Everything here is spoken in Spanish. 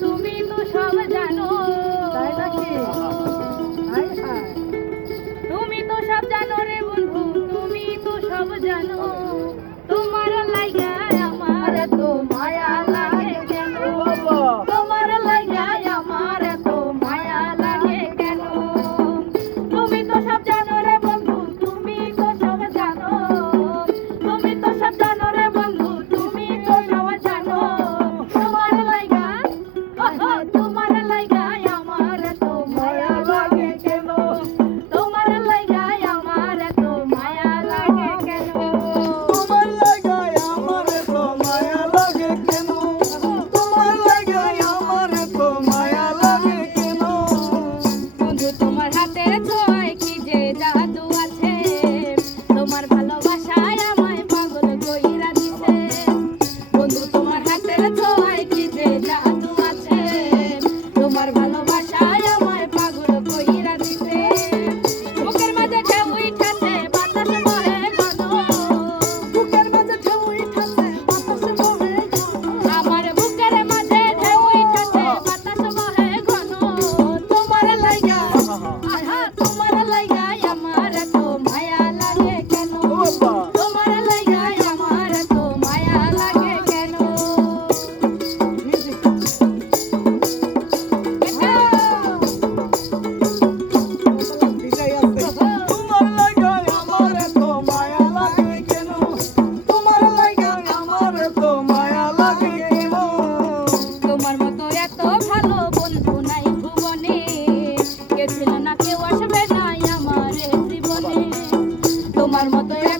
তুমি dejaste Palmo, estoy en